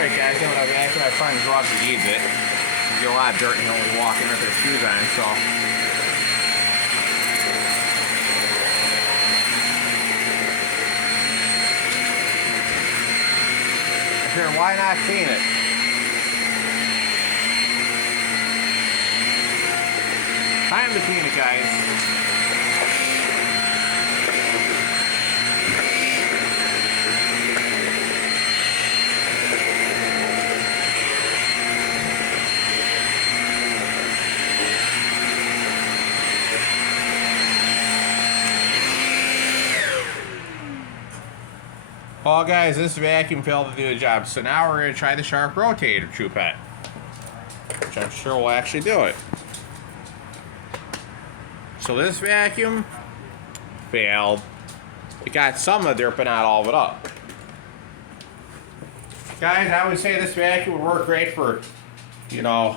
Alright guys, I'm gonna vacuum my friend's rug that needs it. There's a lot of dirt and he'll be walking with their shoes on, so. I figured, why not clean it? Time to clean it, guys. Well guys, this vacuum failed to do the job, so now we're going to try the Shark Rotator True Pet, which I'm sure will actually do it. So this vacuum failed. It got some of the dirt, but not all of it up. Guys, I would say this vacuum would work great for, you know,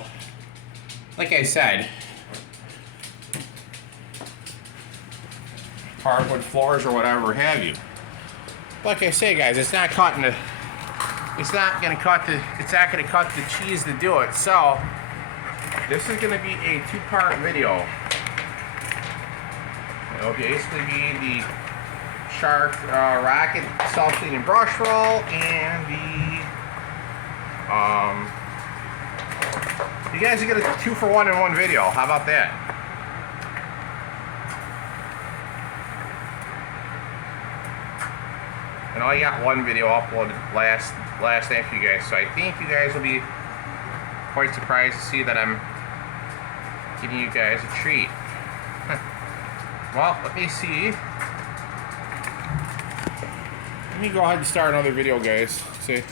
like I said, hardwood floors or whatever have you. Like I say, guys, it's not cutting the, it's not gonna cut the cheese to do it. So this is gonna be a two-part video. It'll basically be the Shark Rocket self-cleaning brush roll and the you guys are gonna 2-for-1 in one video. How about that? And I got one video uploaded last night for you guys, so I think you guys will be quite surprised to see that I'm giving you guys a treat. Well, let me see. Let me go ahead and start another video, guys. See.